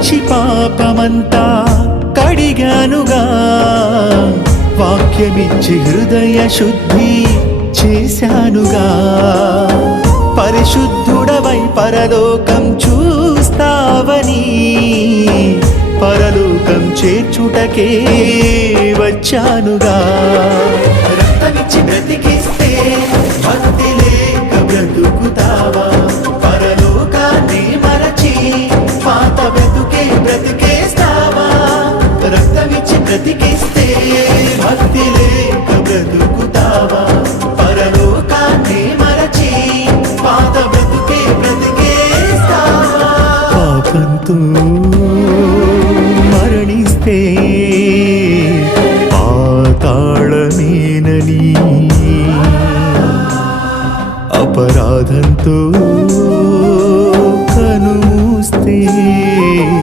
రక్తమిచ్చి పాపమంతా కడిగానుగా, వాక్యమిచ్చి హృదయ శుద్ధి చేశానుగా. పరిశుద్ధుడవై పరలోకం చూస్తావని, పరలోకం చేర్చుటకే వచ్చానుగా. రక్తమిచ్చి బ్రతికిస్తే భక్తి లేక బ్రతుకుతావా? పరలోకాన్ని మరచి పాత బ్రతుకే బ్రతికేస్తావా? రక్తమిచ్చి బ్రతికిస్తే భక్తి లేక బ్రతుకుతావా? పరలోకాన్ని మరచి పాత బ్రతుకే బ్రతికేస్తావా? పాపంతో మరణిస్తే పాతాళమేనని, అపరాధంతో